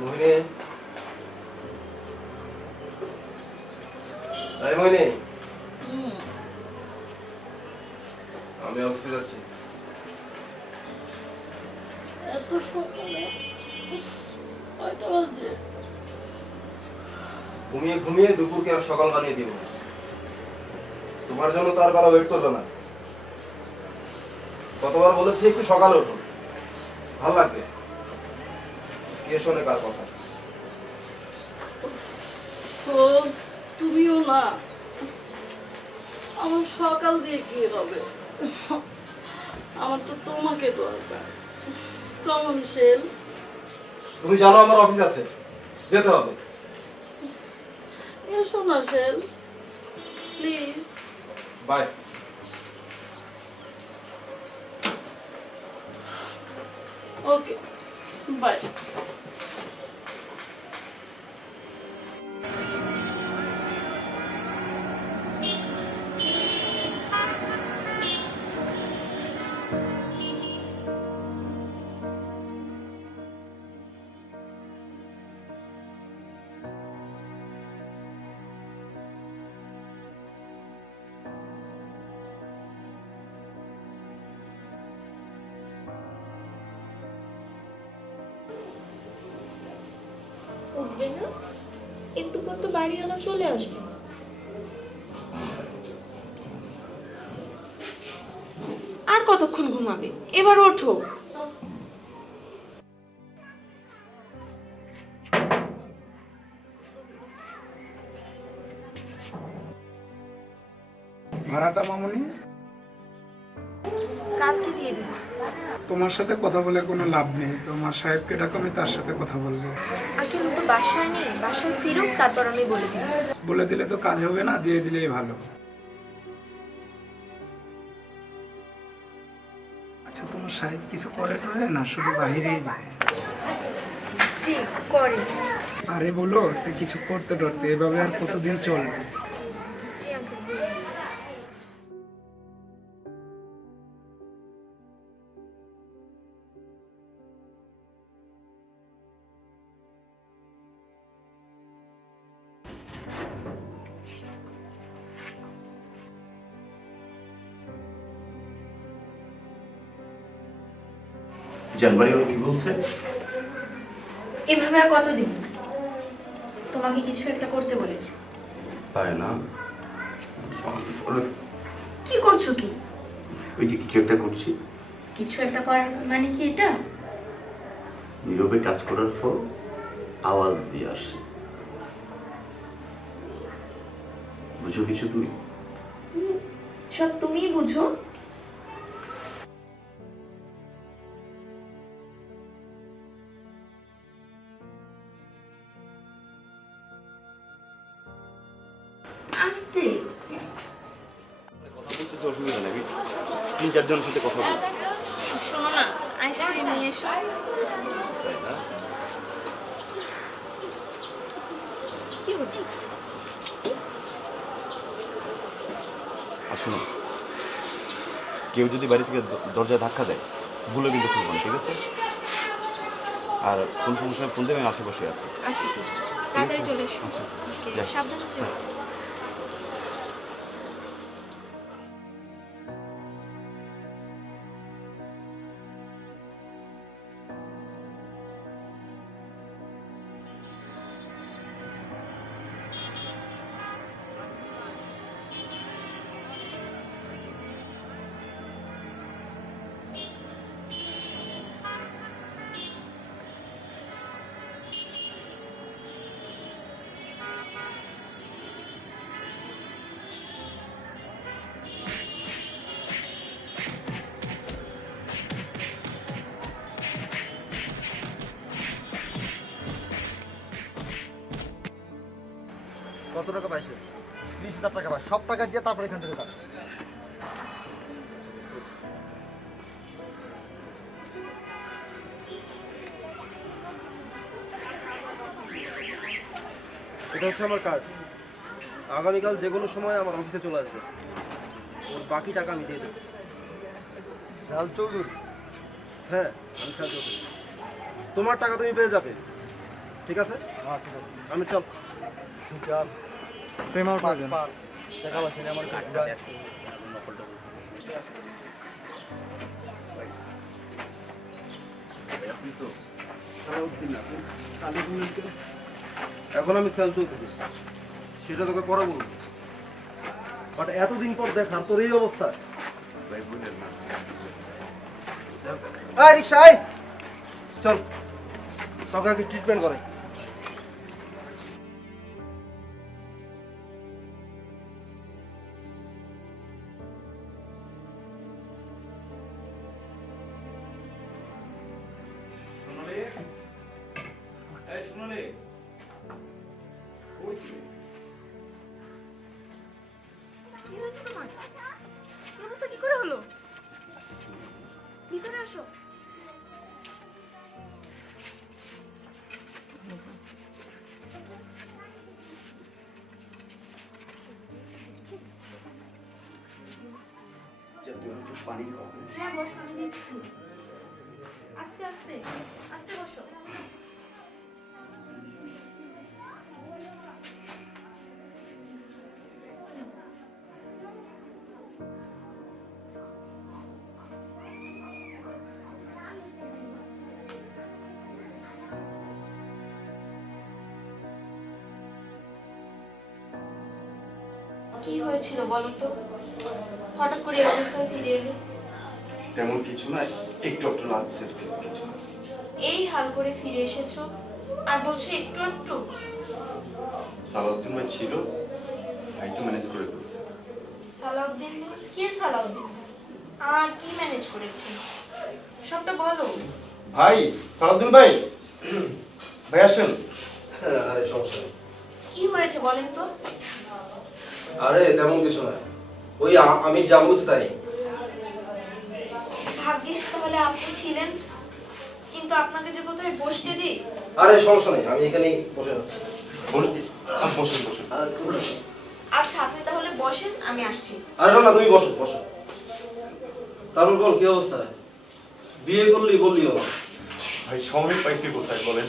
মোহিনী। এই মোহিনী। আমি অফিসে যাচ্ছি। এত সকালে? কয়টা বাজে? ঘুমিয়ে ঘুমিয়ে দুপুরকে আর সকাল বানিয়ে দিব তোমার জন্য তো আর কারও ওয়েট করবে না। কতবার বলেছি একটু সকালে ওঠো কে শোনে কার কথা? তুমিও না। আমার সকাল দিয়ে কি হবে? আমার তো তোমাকে দরকার। কমন সেল তুমি জানো আমার অফিস আছে। যেতে হবে। এসো না সেল প্লিজ। বাই। Okay bye. পর তো বাড়িওয়ালা চলে আসবে। আর কতক্ষণ ঘুমাবে? এবার ওঠো। ভাড়াটা মামনি? তোমার সাথে কথা বলে কোনো লাভ নেই। তোমার সাহেবকে ডাকো আমি তার সাথে কথা বলব? আগে তো বাসায় নেই। বাসায় ফিরুক তারপর আমি বলে দিলে তো কাজ হবে না দিয়ে দিলেই ভালো। আচ্ছা তোমার সাহেব কিছু করে টরে না শুধু বাইরেই যায়। জি করে। আরে বলো কিছু করতে টরতে এভাবে আর কতদিন চলবে? জানবাড়ি ওরা কি বলছে? এভাবে আর কতদিন? তোমাকে কিছু একটা করতে বলেছে। তাই না। কি করছ কি? ওই যে কিছু একটা করছি। কিছু একটা করার মানে কি এটা? নীরবে কাজ করার ফল আওয়াজ দিয়ে আসছে। বুঝো কিছু তুমি? সব তুমিই বুঝো। তিন চারজনের সাথে কথা বলছি শোনো না আইসক্রিম নিয়ে এসো। তাই না? কি হলো? আর কেউ যদি বাড়ি থেকে দ- দরজায় ধাক্কা দেয় ভুলে কিন্তু খুলবো ঠিক আছে? আর কোন সমস্যায় ফোন দেবে আশেপাশে আছি। আচ্ছা ঠিক আছে। তাড়াতাড়ি চলে এসো। আচ্ছা। সাবধানে কত টাকা পাইছে? ত্রিশ হাজার টাকা পাই সব টাকা দিয়ে তারপরে এখান থেকে যাবে। এটা হচ্ছে আমার কার্ড আগামীকাল যে কোনো সময় আমার অফিসে চলে আসবে। ওর বাকি টাকা আমি দিয়ে দেবো। শাল চৌধুরী? হ্যাঁ আমি শাল করব তোমার টাকা তুমি পেয়ে যাবে। ঠিক আছে? হ্যাঁ ঠিক আছে। আমি চল। আমার। এখন আমি সেল চলতেছি সেটা তোকে পরে বলব। বাট এতদিন পর দেখার তোর এই অবস্থা। আয়। চল তোকে আগে ট্রিটমেন্ট করে হ্যাঁ বসো আমি দিচ্ছি আস্তে আস্তে আস্তে বসো। কি হয়েছিল বলো তো? হঠাৎ করে অবস্থায় ফিরে এলি? তেমন কিছু নাই একটু একটু লাগছে কিছু। এই হাল করে ফিরে এসেছ? আর বলছো একটু একটু? সালাউদ্দিন ভাই ছিল ভাই তো ম্যানেজ করে ফেলছে সালাউদ্দিন ভাই? কে সালাউদ্দিন ভাই? আর কি ম্যানেজ করেছে? সবটা বলো। ভাই সালাউদ্দিন ভাই! ভাই আসেন। আরে সমস্যা কি হয়েছে বলেন তো? আরে তেমন কিছু না ওই আমি যা বলছি তাই। ভাগ্যিস তাহলে আপনি ছিলেন কিন্তু আপনাকে যে কোথায় বসতে দিই? আরে সমস্যা নেই আমি এখানেই বসে যাচ্ছি। বসেন বসেন। আচ্ছা আপনি তাহলে বসেন আমি আসছি। আরে না না তুমি বসো বসো। তারপর বল কি অবস্থা? বিয়ে করলি বললিও না ভাই সময় পাইছি কোথায় বলেন?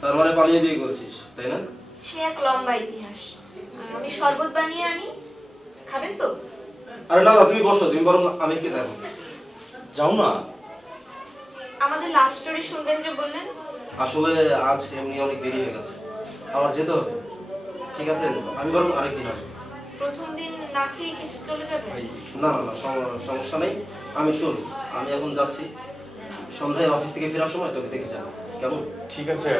তার মানে পালিয়ে বিয়ে করছিস তাই না? সে এক লম্বা ইতিহাস। আমি শরবত বানিয়ে আনি। খাবেন তো? আরে না না তুমি বসো তুমি বরং আমি কি দেখো যাও না। আমাদের লাভ স্টোরি শুনবেন যে বললেন। আসলে আজ এমনি অনেক দেরি হয়ে গেছে। আমার যেতে হবে। ঠিক আছে আমি বরং আরেকদিন আসব। প্রথম দিন না খেয়ে কিছু চলে যাবে? না না না সমস্যা নেই। আমি শুন আমি এখন যাচ্ছি। সন্ধ্যায় অফিস থেকে ফেরার সময় তোকে দেখে যাব। কেমন? ঠিক আছে।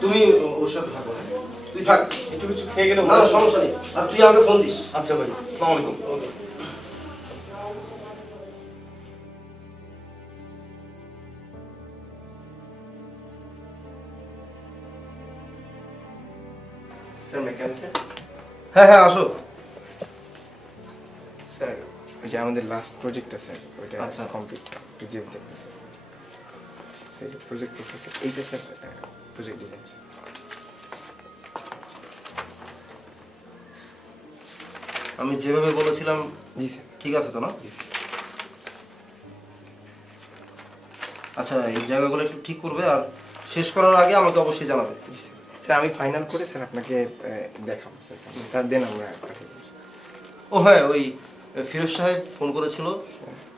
তুমি ওর সাথে থাকো হ্যাঁ? তুই থাক একটু কিছু খেয়ে গেলে না সমস্যা নেই। আর তুই আমাকে ফোন দিস। আচ্ছা ভাই আসসালামু আলাইকুম। ওকে হ্যাঁ হ্যাঁ আসো। স্যার ওই যে আমাদের লাস্ট প্রজেক্টটা স্যার ওইটা আচ্ছা। কমপ্লিট একটু যে দেখতে স্যার প্রজেক্ট স্যার এইটা স্যার প্রজেক্ট ডিজাইন স্যার আমি যেভাবে বলেছিলাম জি স্যার। ঠিক আছে তো না? জি স্যার। আচ্ছা এই জায়গাগুলো একটু ঠিক করবে আর শেষ করার আগে আমাকে অবশ্যই জানাবে। জি স্যার। স্যার আমি ফাইনাল করে স্যার আপনাকে দেখাবো স্যার। তার দেন আমরা। ও হ্যাঁ ওই ফিরোজ সাহেব ফোন করেছিল।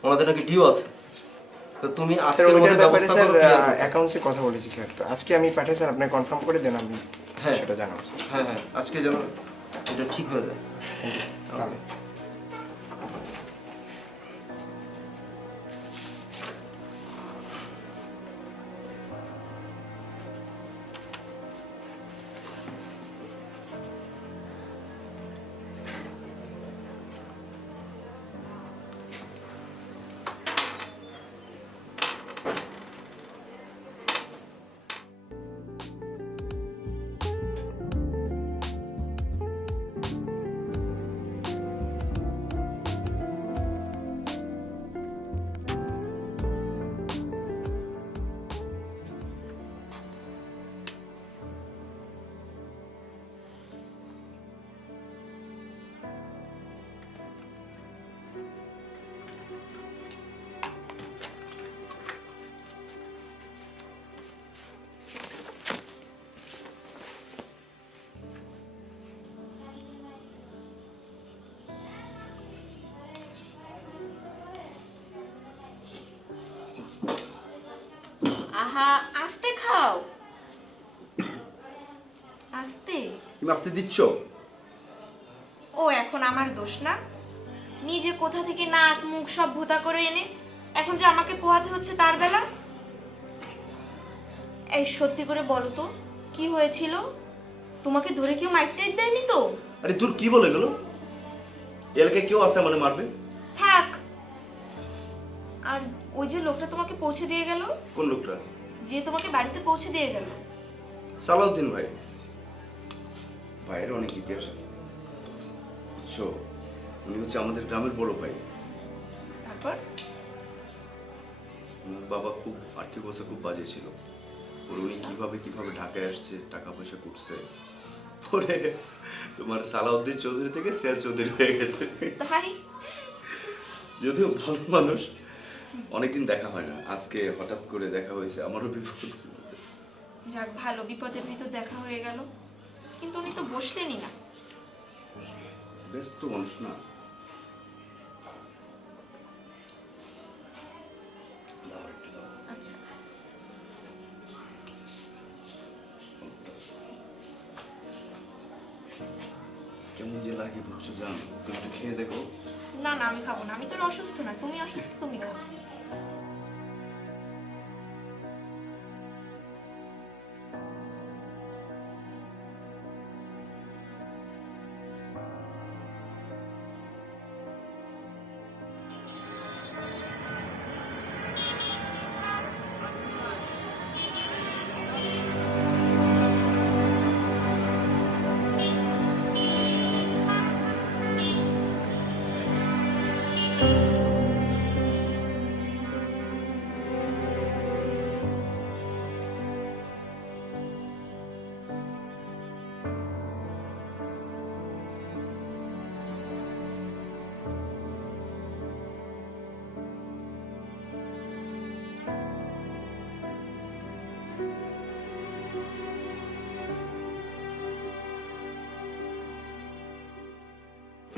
ওনাদের নাকি ডিও আছে। তো তুমি স্যার আজকের ওইটার মধ্যে ব্যাপারে ব্যবস্থা করো অ্যাকাউন্টসে কথা বলেছি স্যার। তো আজকে আমি পাঠাই স্যার আপনি কনফার্ম করে দেন আমি হ্যাঁ। সেটা জানাব স্যার। হ্যাঁ হ্যাঁ। আজকে যেন এটা ঠিক হয়ে যায়। থ্যাংক ইউ আহা আস্তে খাও। আস্তে। তুমি আসতে দিচ্ছ? ও এখন আমার দোষ না। নিজে কোথা থেকে নাক মুখ সব ভোতা করে এনে এখন যে আমাকে পোহাতে হচ্ছে তার বেলা? এই সত্যি করে বলো তো কি হয়েছিল? তোমাকে ধরে কেউ মাইক টাইট দেয়নি তো? আরে তোর কি বলে গেল? এলাকায় কেউ আছে মানে মারবে? থাক। আর ওই যে লোকটা তোমাকে পৌঁছে দিয়ে গেল? কোন লোকটা? যে তোমাকে বাড়িতে পৌঁছে দিয়ে গেল। সালাউদ্দিন ভাই ভাইয়ের অনেক ইতিহাস আছে। বুঝছ? উনি হচ্ছে আমাদের গ্রামের বড় ভাই। তারপর? ওনার বাবা খুব আর্থিক অবস্থা খুব বাজে ছিল। পরে উনি কীভাবে কীভাবে ঢাকায় আসছে টাকা পয়সা করছে পরে তোমার সালাউদ্দিন চৌধুরী থেকে সেল চৌধুরী হয়ে গেছে। তাই? যদিও ভালো মানুষ অনেকদিন দেখা হয় না। আজকে হঠাৎ করে দেখা হয়েছে আমারও বিপদ। যাক ভালো বিপদের ভিতর দেখা হয়ে গেল। কিন্তু উনি তো বসলেনই না। ব্যস্ত মানুষ না। আচ্ছা। কেমন যে লাগে বুঝছ জান তুমি একটু খেয়ে দেখো। না না আমি খাব না। আমি তো অসুস্থ না। তুমি অসুস্থ তুমি খাও।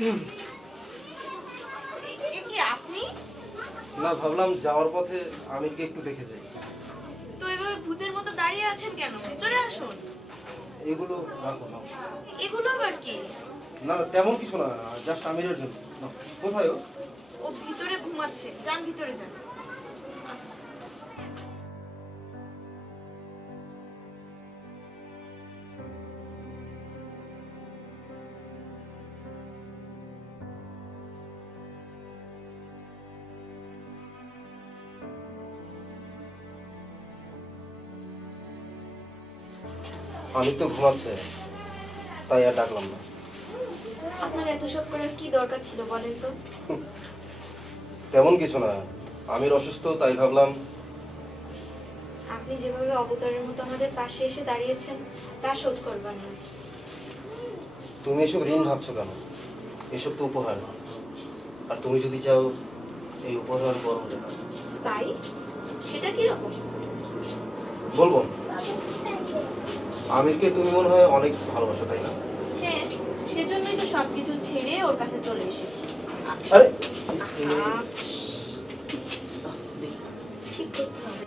কি আপনি? না ভাবলাম যাওয়ার পথে আমিরকে একটু দেখে যাই। তো এভাবে ভূতের মতো দাঁড়িয়ে আছেন কেন? ভিতরে আসুন। এগুলো রাখো না এগুলো আবার কি? না তেমন কিছু না জাস্ট আমিরের জন্য। কোথায় ও? ও ভিতরে ঘুমাচ্ছে। যান ভিতরে যান। আমির তো ঘুমাচ্ছে তাই আর ডাকলাম না। আপনার এত সব করার কি দরকার ছিল বলেন তো? তেমন কিছু না আমির অসুস্থ তাই ভাবলাম আপনি যেভাবে অবতারের মতো আমাদের পাশে এসে দাঁড়িয়েছেন তা শোধ করবার না তুমি এসব ঋণ ভাবছ কেন? এসব তো উপহার। আর তুমি যদি চাও এই উপহার বড় হতে পারে। তাই? সেটা কি রকম বলব। আমিরকে তুমি মনে হয় অনেক ভালোবাসো তাই না? হ্যাঁ সেজন্যই তো সবকিছু ছেড়ে ওর কাছে চলে এসেছি। আরে! ঠিক করতে হবে।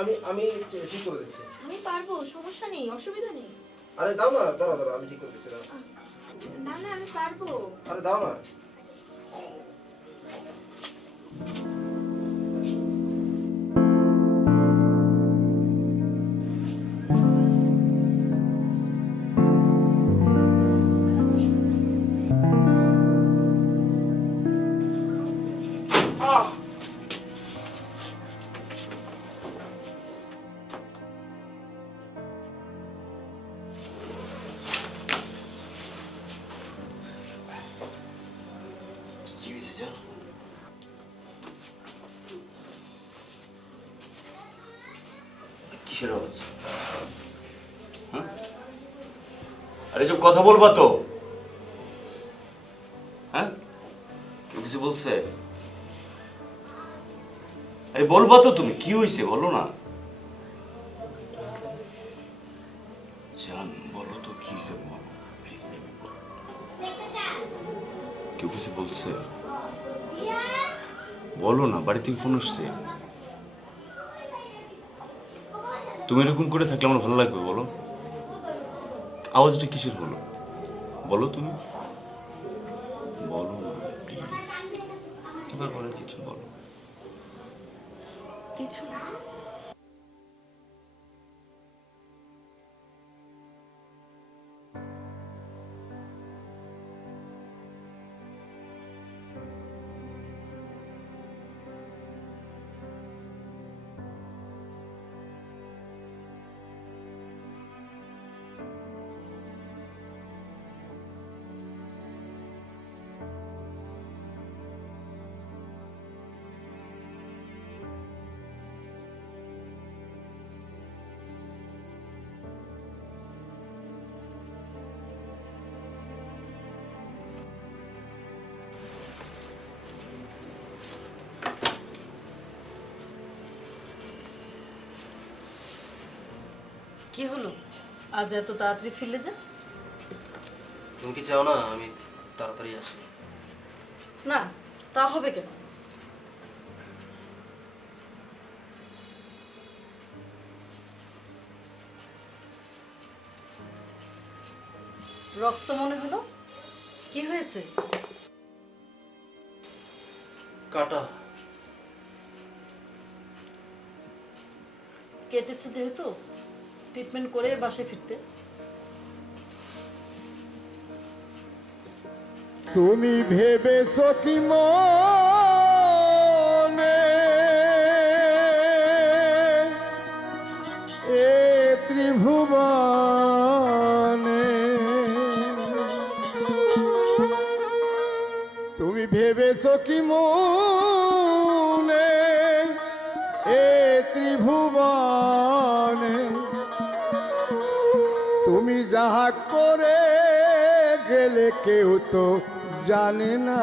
আমি আমি ঠিক করে দিচ্ছি। আমি পারব সমস্যা নেই অসুবিধা নেই। আরে দাও না দাঁড়া দাঁড়া আমি ঠিক করে দিচ্ছি দাঁড়া। না না আমি পারব। আরে দাও না। হ্যাঁ? কথা বলবা তো। হ্যাঁ? কিছু বলছে? আরে বলবা তো তুমি, কি বলো না। জান, বলো তো কি বলো। কেউ কিছু বলছে? বলো না বাড়ি থেকে ফোন আসছে? তুমি এরকম করে থাকলে আমার ভালো লাগবে, বলো। আওয়াজটা কিসের হলো? বলো তুমি। বলো এবার বলার কিছু বলো। কিছু না। কি হলো? আজ এত তাড়াতাড়ি ফিরলে যা? তুমি কি চাও না আমি তাড়াতাড়ি আসি? না তা হবে কেন? রক্ত মনে হলো? কি হয়েছে? কাটা। কেটেছে যেহেতু? ট্রিটমেন্ট করে বাসায় ফিরতে। তুমি ভেবেছ কি মনে? এ ত্রিভুবনে। তুমি ভেবেছ কি মনে? কেউ তো জানে না।